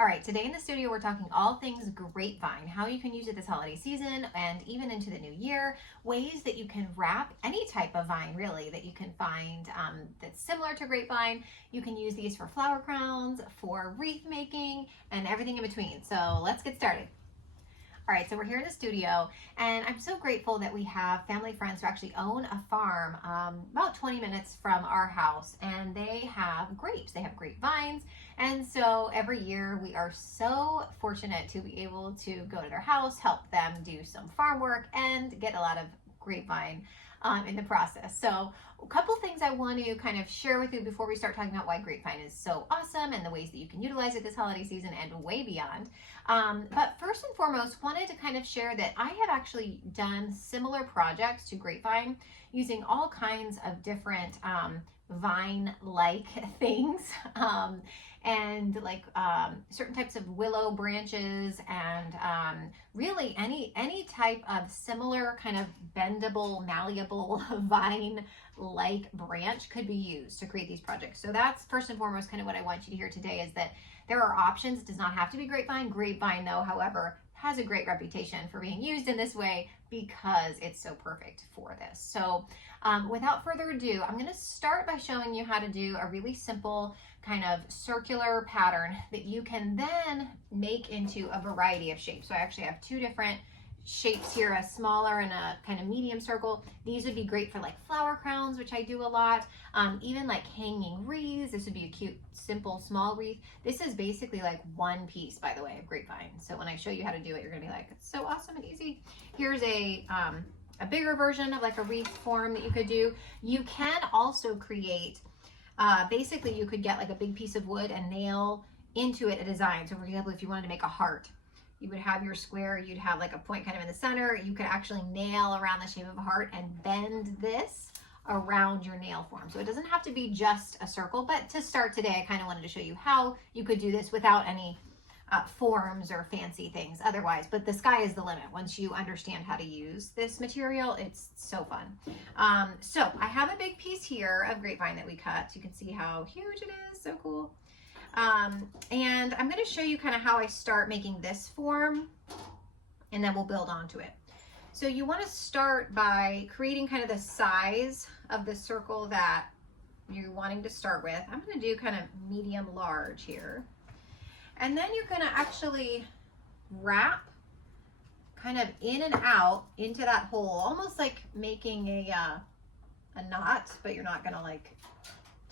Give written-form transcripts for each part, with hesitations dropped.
All right, today in the studio, we're talking all things grapevine, how you can use it this holiday season and even into the new year, ways that you can wrap any type of vine really that you can find that's similar to grapevine. You can use these for flower crowns, for wreath making, and everything in between. So let's get started. All right, so we're here in the studio, and I'm so grateful that we have family friends who actually own a farm about 20 minutes from our house, and they have grapes. They have grapevines, and so every year we are so fortunate to be able to go to their house, help them do some farm work, and get a lot of grapevine in the process. So a couple things I want to kind of share with you before we start talking about why grapevine is so awesome and the ways that you can utilize it this holiday season and way beyond. But first and foremost, wanted to kind of share that I have actually done similar projects to grapevine using all kinds of different vine-like things and like certain types of willow branches and really any type of similar kind of bendable, malleable vine-like branch could be used to create these projects. So that's first and foremost kind of what I want you to hear today, is that there are options. It does not have to be grapevine. Grapevine, though, however, has a great reputation for being used in this way because it's so perfect for this. So without further ado, I'm going to start by showing you how to do a really simple kind of circular pattern that you can then make into a variety of shapes. So I actually have two different shapes here, a smaller and a kind of medium circle. These would be great for like flower crowns, which I do a lot. Even like hanging wreaths. This would be a cute, simple, small wreath. This is basically like one piece, by the way, of grapevine. So when I show you how to do it, you're gonna be like, it's so awesome and easy. Here's a bigger version of like a wreath form that you could do. You can also create, basically you could get like a big piece of wood and nail into it a design. So for example, if you wanted to make a heart, you would have your square, you'd have like a point kind of in the center. You could actually nail around the shape of a heart and bend this around your nail form. So it doesn't have to be just a circle, but to start today, I kind of wanted to show you how you could do this without any forms or fancy things otherwise, but the sky is the limit. Once you understand how to use this material, it's so fun. So I have a big piece here of grapevine that we cut. You can see how huge it is, so cool. And I'm going to show you kind of how I start making this form, and then we'll build onto it. So you want to start by creating kind of the size of the circle that you're wanting to start with. I'm going to do kind of medium large here. And then you're going to actually wrap kind of in and out into that hole, almost like making a knot, but you're not going to like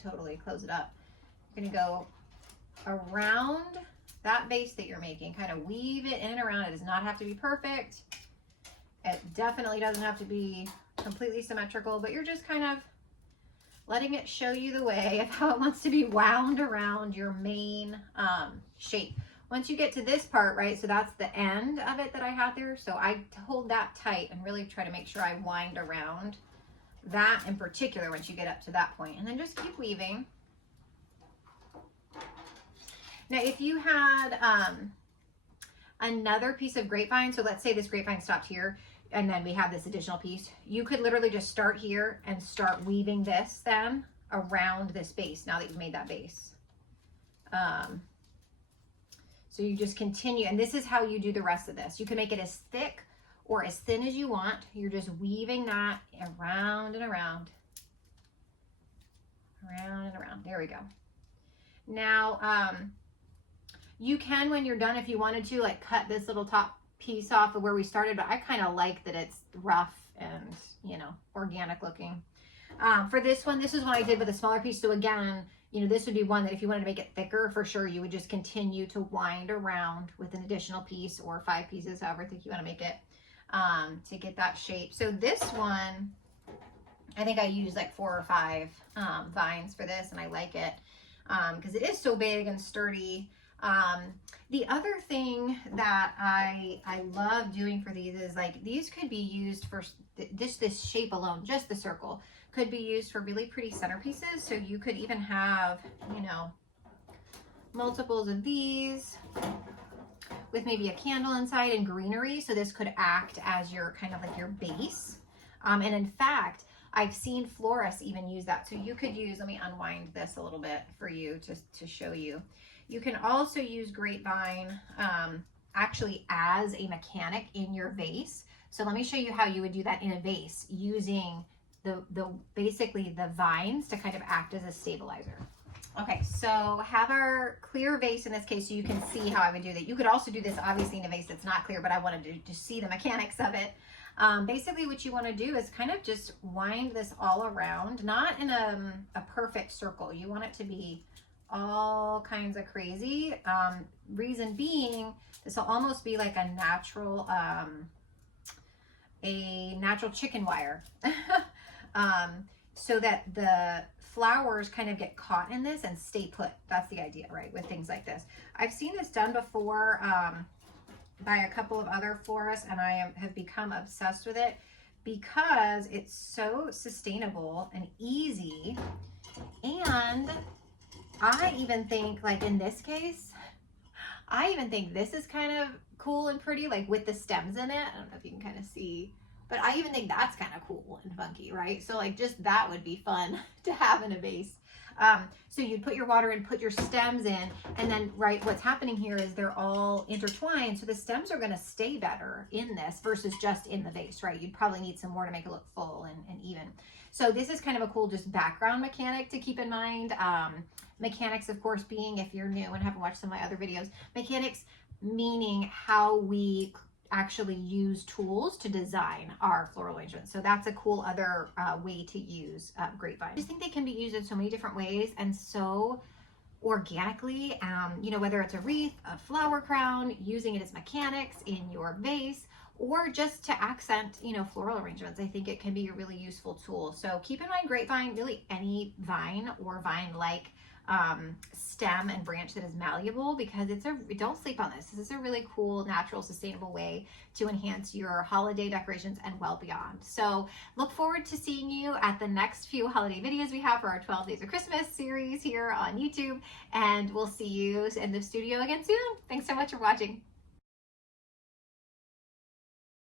totally close it up. You're going to go around that base that you're making, kind of weave it in and around. It does not have to be perfect. It definitely doesn't have to be completely symmetrical, but you're just kind of letting it show you the way of how it wants to be wound around your main shape. Once you get to this part, right, so that's the end of it that I had there. So I hold that tight and really try to make sure I wind around that in particular once you get up to that point. And then just keep weaving. Now, if you had another piece of grapevine, so let's say this grapevine stopped here, and then we have this additional piece, you could literally just start here and start weaving this then around this base now that you've made that base. So you just continue, and this is how you do the rest of this. You can make it as thick or as thin as you want. You're just weaving that around and around, around and around. There we go. Now, you can, when you're done, if you wanted to, like cut this little top piece off of where we started, but I kind of like that it's rough and, you know, organic looking. For this one, this is what I did with a smaller piece. So again, you know, this would be one that if you wanted to make it thicker, for sure, you would just continue to wind around with an additional piece or 5 pieces, however thick you want to make it, to get that shape. So this one, I think I used like 4 or 5 vines for this, and I like it because it is so big and sturdy. The other thing that I love doing for these is like these could be used for this shape alone, just the circle could be used for really pretty centerpieces. So you could even have, you know, multiples of these with maybe a candle inside and greenery. So this could act as your kind of like your base. And in fact, I've seen florists even use that. So you could use, let me unwind this a little bit for you to show you. You can also use Grapevine actually as a mechanic in your vase. So let me show you how you would do that in a vase using the basically the vines to kind of act as a stabilizer. Okay, so have our clear vase in this case so you can see how I would do that. You could also do this obviously in a vase that's not clear, but I wanted to see the mechanics of it. Basically what you want to do is kind of just wind this all around, not in a perfect circle. You want it to be all kinds of crazy. Reason being, this will almost be like a natural chicken wire. So that the flowers kind of get caught in this and stay put. That's the idea, right? With things like this. I've seen this done before by a couple of other florists, and I have become obsessed with it because it's so sustainable and easy. And I even think, like in this case, I even think this is kind of cool and pretty, like with the stems in it. I don't know if you can kind of see, but I even think that's kind of cool and funky, right? So like just that would be fun to have in a vase. So you'd put your water in, put your stems in, and then, right, what's happening here is they're all intertwined. So the stems are gonna stay better in this versus just in the vase, right? You'd probably need some more to make it look full and even. So this is kind of a cool just background mechanic to keep in mind. Mechanics, of course, being, if you're new and haven't watched some of my other videos, mechanics meaning how we actually use tools to design our floral arrangements. So that's a cool other way to use Grapevine. I just think they can be used in so many different ways and so organically, you know, whether it's a wreath, a flower crown, using it as mechanics in your vase, or just to accent, you know, floral arrangements. I think it can be a really useful tool. So keep in mind Grapevine, really any vine or vine-like stem and branch that is malleable, because don't sleep on this. This is a really cool, natural, sustainable way to enhance your holiday decorations and well beyond. So look forward to seeing you at the next few holiday videos we have for our 12 Days of Christmas series here on YouTube, and we'll see you in the studio again soon. Thanks so much for watching.